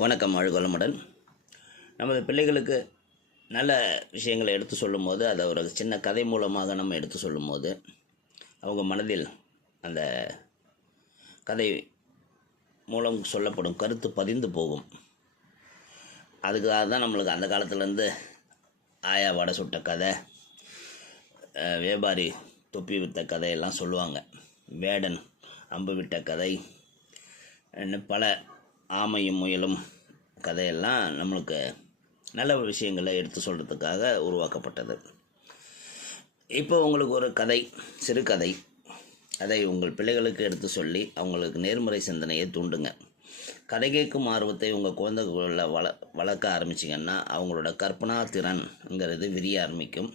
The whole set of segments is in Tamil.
வணக்கம் அழுகலமுடன். நமது பிள்ளைகளுக்கு நல்ல விஷயங்களை எடுத்து சொல்லும்போது அதை ஒரு சின்ன கதை மூலமாக நம்ம எடுத்து சொல்லும்போது அவங்க மனதில் அந்த கதை மூலம் சொல்லப்படும் கருத்து பதிந்து போகும். அதுக்காக தான் நம்மளுக்கு அந்த காலத்துலேருந்து ஆயா வடை சுட்ட கதை வியாபாரி தொப்பி விட்ட கதையெல்லாம் சொல்லுவாங்க. வேடன் அம்பு விட்ட கதை இன்னும் பல ஆமையும் முயலும் கதையெல்லாம் நம்மளுக்கு நல்ல விஷயங்களை எடுத்து சொல்கிறதுக்காக உருவாக்கப்பட்டது. இப்போ உங்களுக்கு ஒரு கதை சிறுகதை அதை உங்கள் பிள்ளைகளுக்கு எடுத்து சொல்லி அவங்களுக்கு நேர்முறை சிந்தனையை தூண்டுங்க. கதை கேட்கும் ஆர்வத்தை உங்கள் குழந்தைகளில் வள வளர்க்க ஆரம்பிச்சிங்கன்னா அவங்களோட கற்பனா திறன்ங்கிறது விரிய ஆரம்பிக்கும்.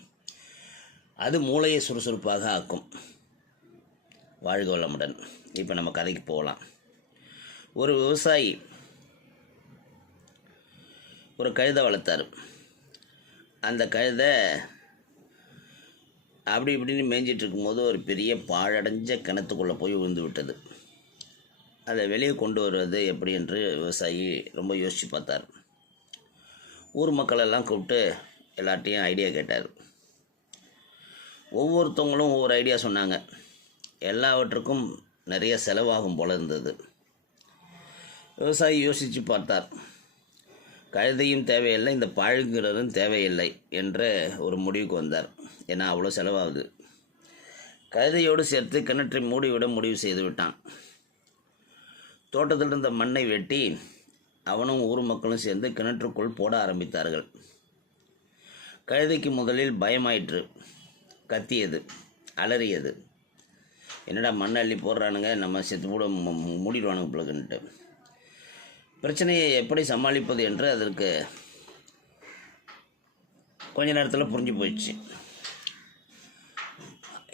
அது மூளையை சுறுசுறுப்பாக ஆக்கும். வாழ்க வளமுடன். இப்போ நம்ம கதைக்கு போகலாம். ஒரு விவசாயி ஒரு கழுதை வளர்த்தார். அந்த கழுதை அப்படி இப்படின்னு மேய்ஞ்சிட்டு இருக்கும்போது ஒரு பெரிய பாழடைஞ்ச கிணத்துக்குள்ளே போய் விழுந்து விட்டது. அதை வெளியே கொண்டு வருவது எப்படி என்று விவசாயி ரொம்ப யோசித்து பார்த்தார். ஊர் மக்களெல்லாம் கூப்பிட்டு எல்லார்ட்டையும் ஐடியா கேட்டார். ஒவ்வொருத்தவங்களும் ஒவ்வொரு ஐடியா சொன்னாங்க. எல்லாவற்றுக்கும் நிறைய செலவாகும் போல இருந்தது. விவசாயி யோசித்து பார்த்தார். கழுதையும் தேவையில்லை இந்த பாழுங்கிறதும் தேவையில்லை என்ற ஒரு முடிவுக்கு வந்தார். ஏன்னா அவ்வளோ செலவாகுது. கழுதையோடு சேர்த்து கிணற்றை மூடிவிட முடிவு செய்து விட்டான். தோட்டத்தில் இருந்த மண்ணை வெட்டி அவனும் ஊர் மக்களும் சேர்ந்து கிணற்றுக்குள் போட ஆரம்பித்தார்கள். கழுதைக்கு முதலில் பயமாயிற்று. கத்தியது அலறியது. என்னடா மண்ணள்ளி போடுறானுங்க நம்ம செத்து போட மு- மூடிடுவானுங்க பிள்ளைகன்ட்டு பிரச்சனையை எப்படி சமாளிப்பது என்று அதற்கு கொஞ்ச நேரத்தில் புரிஞ்சு போயிடுச்சு.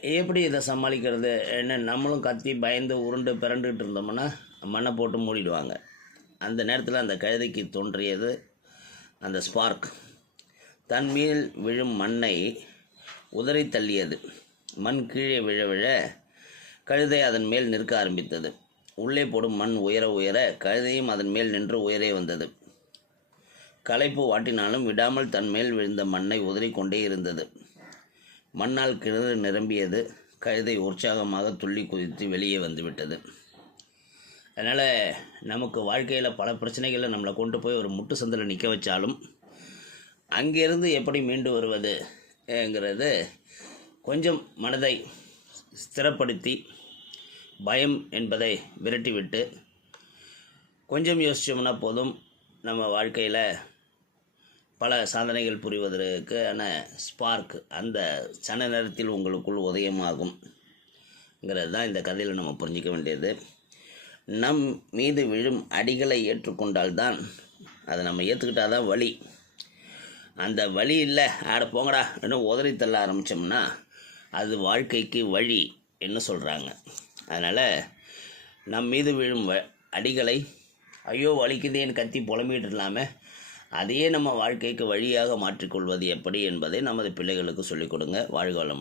எப்படி இதை சமாளிக்கிறது? என்ன நம்மளும் கத்தி பயந்து உருண்டு பிறண்டுகிட்டு இருந்தோம்னா மண்ணை போட்டு மூடிடுவாங்க. அந்த நேரத்தில் அந்த கழுதைக்கு தோன்றியது அந்த ஸ்பார்க் தன் மேல் விழும் மண்ணை உதறி தள்ளியது. மண் கீழே விழ விழ கழுதை அதன் மேல் நிற்க ஆரம்பித்தது. உள்ளே போடும் மண் உயர உயர கழுதையும் அதன் மேல் நின்று உயரே வந்தது. களைப்பு வாட்டினாலும் விடாமல் தன் மேல் விழுந்த மண்ணை உதறிக்கொண்டே இருந்தது. மண்ணால் கிணறு நிரம்பியது. கழுதை உற்சாகமாக துள்ளி குதித்து வெளியே வந்துவிட்டது அதனால் நமக்கு வாழ்க்கையில் பல பிரச்சனைகளை நம்மளை கொண்டு போய் ஒரு முட்டு சந்தில் நிற்க வச்சாலும் அங்கிருந்து எப்படி மீண்டு வருவதுங்கிறது கொஞ்சம் மனதை ஸ்திரப்படுத்தி பயம் என்பதை விரட்டிவிட்டு கொஞ்சம் யோசித்தோம்னா போதும் நம்ம வாழ்க்கையில் பல சாதனைகள் புரிவதற்கான ஸ்பார்க் அந்த சன நேரத்தில் உங்களுக்குள் உதயமாகும்ங்கிறது தான் இந்த கதையில் நம்ம புரிஞ்சிக்க வேண்டியது. நம் மீது விழும் அடிகளை ஏற்றுக்கொண்டால்தான் அதை நம்ம ஏற்றுக்கிட்டால் தான் வழி அந்த வழி இல்லை ஆட போங்கடா இன்னும் உதறி தள்ள ஆரம்பித்தோம்னா அது வாழ்க்கைக்கு வழி என்ன சொல்கிறாங்க அதனால் நம் மீது விழும் வ அடிகளை ஐயோ வலிக்குதேன்னு கத்தி புலம்பிட்டு இல்லாமல் அதையே நம்ம வாழ்க்கைக்கு வழியாக மாற்றிக்கொள்வது எப்படி என்பதை நமது பிள்ளைகளுக்கு சொல்லிக் கொடுங்க. வாழ்க வளமுடன்.